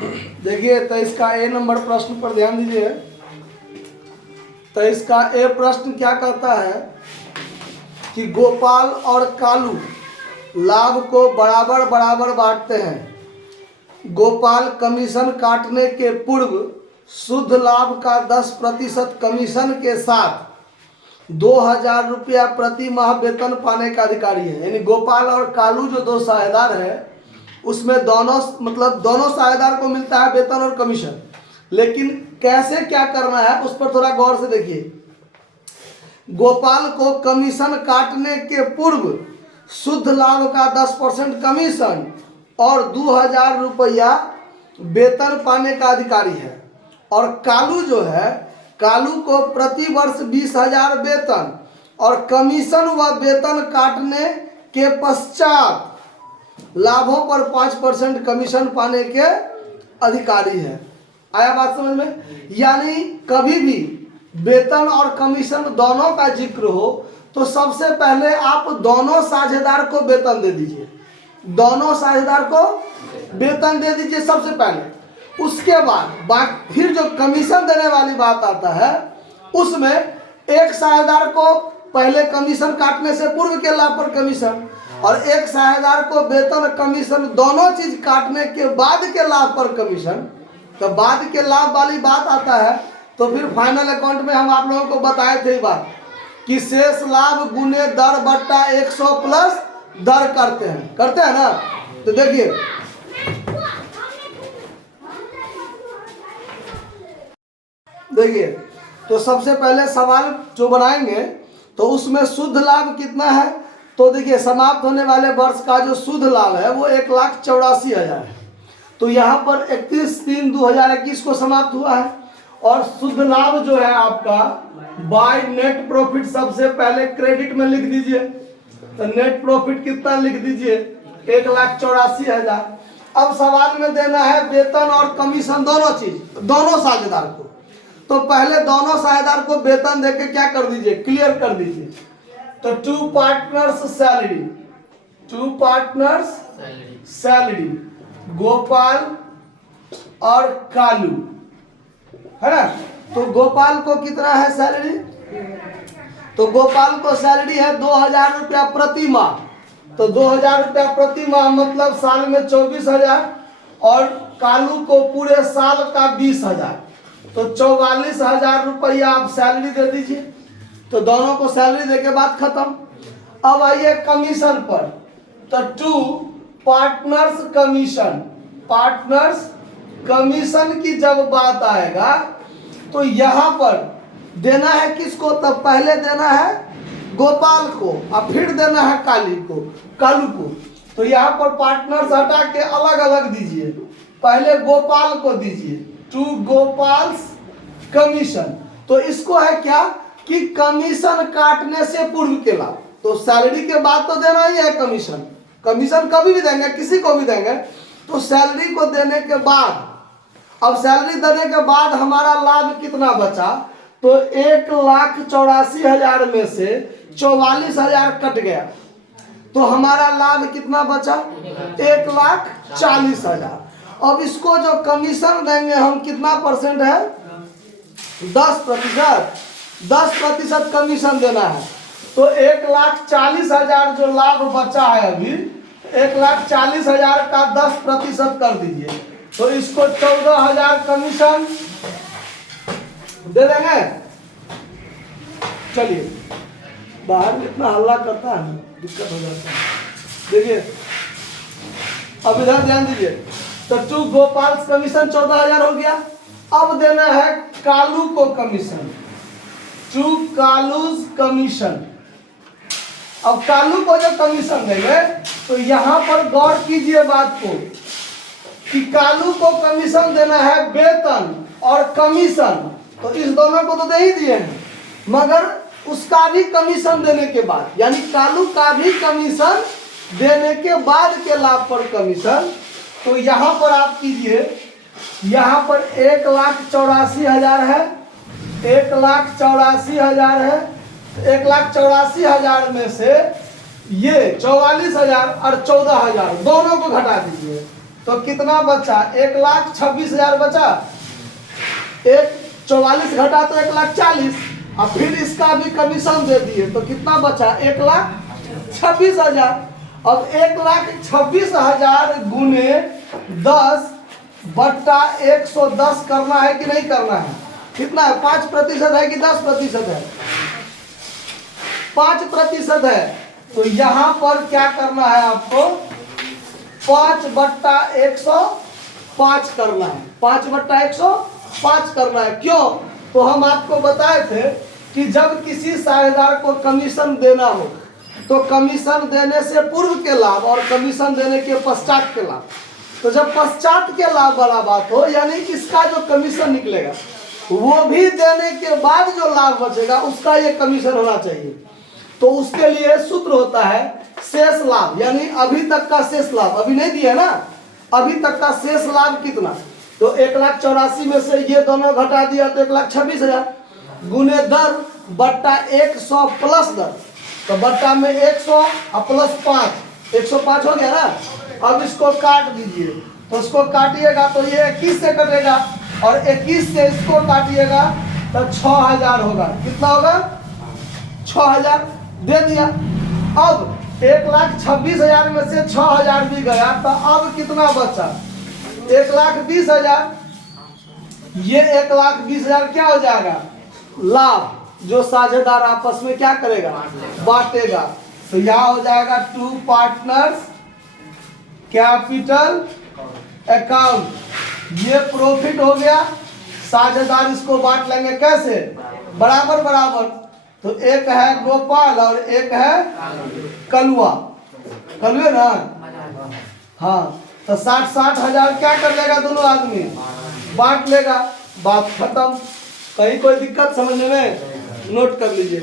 देखिए, तो इसका ए नंबर प्रश्न पर ध्यान दीजिए। तो इसका ए प्रश्न क्या कहता है कि गोपाल और कालू लाभ को बराबर बराबर बांटते हैं। गोपाल कमीशन काटने के पूर्व शुद्ध लाभ का 10% कमीशन के साथ 2000 रुपया प्रति माह वेतन पाने का अधिकारी है। यानी गोपाल और कालू जो दो साझेदार है, उसमें दोनों साझेदार को मिलता है वेतन और कमीशन। लेकिन कैसे क्या करना है उस पर थोड़ा गौर से देखिए। गोपाल को कमीशन काटने के पूर्व शुद्ध लाभ का 10% कमीशन और 2000 रुपया वेतन पाने का अधिकारी है। और कालू जो है, कालू को प्रति वर्ष 20,000 वेतन और कमीशन व वेतन काटने के पश्चात लाभों पर 5% कमीशन पाने के अधिकारी है। आया बात समझ में? यानी कभी भी वेतन और कमीशन दोनों का जिक्र हो तो सबसे पहले आप दोनों साझेदार को वेतन दे दीजिए। दोनों साझेदार को वेतन दे दीजिए सबसे पहले। उसके बाद फिर जो कमीशन देने वाली बात आता है, उसमें एक साझेदार को पहले कमीशन काटने से पूर्व के लाभ पर कमीशन और एक साझेदार को वेतन कमीशन दोनों चीज काटने के बाद के लाभ पर कमीशन। तो बाद के लाभ वाली बात आता है तो फिर फाइनल अकाउंट में हम आप लोगों को बताए थे बात कि शेष लाभ गुने दर बट्टा 100 प्लस दर करते हैं ना। तो देखिए तो सबसे पहले सवाल जो बनाएंगे तो उसमें शुद्ध लाभ कितना है। तो देखिए, समाप्त होने वाले वर्ष का जो शुद्ध लाभ है वो 1,84,000 है। तो यहाँ पर 31/3/2021 को समाप्त हुआ है। और शुद्ध लाभ जो है आपका बाय नेट प्रॉफिट सबसे पहले क्रेडिट में लिख दीजिए। तो नेट प्रॉफिट कितना लिख दीजिए? 1,84,000। अब सवाल में देना है वेतन और कमीशन दोनों चीज, दोनों साझेदार को। तो पहले दोनों साझेदार को वेतन देके क्या कर दीजिए? क्लियर कर दीजिए। तो टू पार्टनर्स सैलरी गोपाल और कालू है ना। तो गोपाल को कितना है सैलरी? तो गोपाल को सैलरी है 2000 रुपया प्रति माह। तो 2000 रुपया प्रति माह मतलब साल में 24,000 और कालू को पूरे साल का 20,000। तो 44,000 रुपया आप सैलरी दे दीजिए। तो दोनों को सैलरी दे के बाद खत्म। अब आइए कमीशन पर। तो टू पार्टनर्स कमीशन की जब बात आएगा तो यहाँ पर देना है किसको? तब पहले देना है गोपाल को और फिर देना है कालू को। तो यहाँ पर पार्टनर्स हटा के अलग अलग दीजिए। पहले गोपाल को दीजिए टू गोपाल्स कमीशन। तो इसको है क्या कि कमीशन काटने से पूर्व के लाभ। तो सैलरी के बाद तो देना ही है कमीशन कभी भी देंगे, किसी को भी देंगे। तो सैलरी को देने के बाद, अब सैलरी देने के बाद हमारा लाभ कितना बचा? तो 1,84,000 में से 44,000 कट गया तो हमारा लाभ कितना बचा? 1,40,000। अब इसको जो कमीशन देंगे हम कितना परसेंट है? 10% कमीशन देना है। तो 1,40,000 जो लाभ बचा है अभी, 1,40,000 का 10% कर दीजिए। तो इसको 14,000 कमीशन दे देंगे। चलिए, बाहर में इतना हल्ला करता है दिक्कत हो जाता है। देखिए अब इधर ध्यान दीजिए। तो टू गोपाल्स कमीशन 14,000 हो गया। अब देना है कालू को कमीशन, टू कालूज कमीशन। अब कालू को जब कमीशन देंगे तो यहाँ पर गौर कीजिए बात को कि कालू को कमीशन देना है वेतन और कमीशन। तो इस दोनों को तो दे ही दिए हैं, मगर उसका भी कमीशन देने के बाद, यानी कालू का भी कमीशन देने के बाद के लाभ पर कमीशन। तो यहाँ पर आप कीजिए, यहाँ पर 1,84,000 है, 1,84,000 है। 1,84,000 में से ये 44,000 और 14,000 दोनों को घटा दीजिए। तो कितना बचा? 1,26,000 बचा। 44 घटा तो 1,40,000, और फिर इसका भी कमीशन दे दिए तो कितना बचा? 1,26,000। अब 1,26,000 गुने 10 बट्टा 110 करना है कि नहीं करना है? कितना है? 5% है कि 10% है? 5% है। तो यहां पर क्या करना है आपको? 5/105 करना है। 5/105 करना है। क्यों? तो हम आपको बताए थे कि जब किसी साझेदार को कमीशन देना हो तो कमीशन देने से पूर्व के लाभ और कमीशन देने के पश्चात के लाभ। तो जब पश्चात के लाभ वाला बात हो, यानी इसका जो कमीशन निकलेगा वो भी देने के बाद जो लाभ बचेगा उसका ये कमीशन होना चाहिए। तो उसके लिए सूत्र होता है शेष लाभ, यानी अभी तक का शेष लाभ। अभी नहीं दिया ना, अभी तक का शेष लाभ कितना? तो 1,84,000 में से ये दोनों घटा दिया तो 1,26,000 गुने दर बट्टा 100 प्लस दर। तो बट्टा में 100 और प्लस 5, 105 हो गया ना। अब इसको काट दीजिए, तो इसको काटिएगा तो ये 21 से कटेगा, और 21 से इसको काटिएगा तो 6,000 होगा। कितना होगा? 6,000 दे दिया। अब 1,26,000 में से 6,000 भी गया तो अब कितना बचा? 1,20,000। ये 1,20,000 क्या हो जाएगा? लाभ, जो साझेदार आपस में क्या करेगा? बांटेगा। तो यहाँ हो जाएगा 2 पार्टनर्स कैपिटल अकाउंट। ये प्रॉफिट हो गया, साझेदार इसको बांट लेंगे कैसे? बराबर बराबर। तो एक है गोपाल और एक है कलुआ, कलुए ना। हाँ, तो 60,000 क्या कर लेगा? दोनों आदमी बांट लेगा। बात खत्म। कहीं कोई दिक्कत समझने में? नोट कर लीजिए।